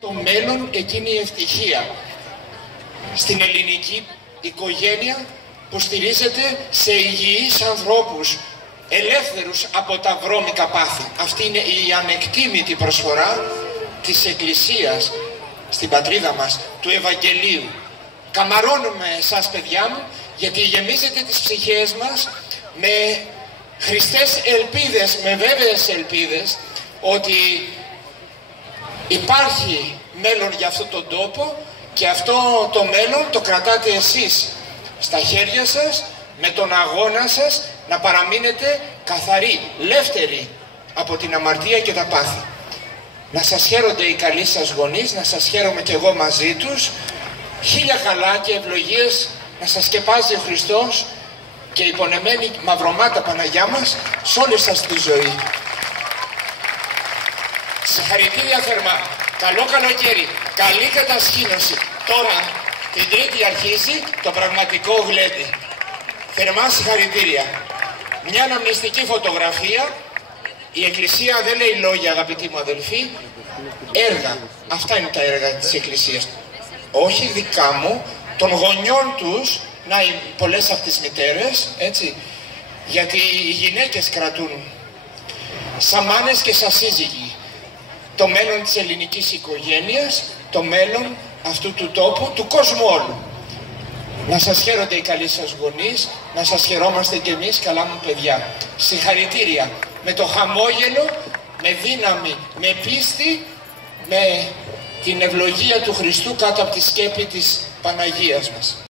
Το μέλλον εκείνη η ευτυχία στην ελληνική οικογένεια που στηρίζεται σε υγιείς ανθρώπους, ελεύθερους από τα βρώμικα πάθη. Αυτή είναι η ανεκτήμητη προσφορά της Εκκλησίας στην πατρίδα μας, του Ευαγγελίου. Καμαρώνουμε εσάς, παιδιά μου, γιατί γεμίζετε τις ψυχές μας με χριστές ελπίδες, με βέβαιες ελπίδες ότι υπάρχει μέλλον για αυτόν τον τόπο και αυτό το μέλλον το κρατάτε εσείς στα χέρια σας, με τον αγώνα σας να παραμείνετε καθαροί, λεύθεροι από την αμαρτία και τα πάθη. Να σας χαίρονται οι καλοί σας γονείς, να σας χαίρομαι κι εγώ μαζί τους. Χίλια καλά και ευλογίες να σας σκεπάζει ο Χριστός και η πονεμένη μαυρομάτα Παναγιά μας σε όλη σας τη ζωή. Συγχαρητήρια θερμά. Καλό καλοκαίρι. Καλή κατασκήνωση. Τώρα την Τρίτη αρχίζει το πραγματικό γλέντι. Θερμά συγχαρητήρια. Μια αναμνηστική φωτογραφία. Η Εκκλησία δεν λέει λόγια, αγαπητοί μου αδελφοί. Έργα. Αυτά είναι τα έργα της Εκκλησίας. Όχι δικά μου, των γονιών τους. Να, πολλές από τις μητέρες, έτσι. Γιατί οι γυναίκες κρατούν σαν μάνες και σαν σύζυγοι το μέλλον της ελληνικής οικογένειας, το μέλλον αυτού του τόπου, του κόσμου όλου. Να σας χαίρονται οι καλοί σας γονείς, να σας χαιρόμαστε κι εμείς, καλά μου παιδιά. Συγχαρητήρια, με το χαμόγελο, με δύναμη, με πίστη, με την ευλογία του Χριστού κάτω από τη σκέπη της Παναγίας μας.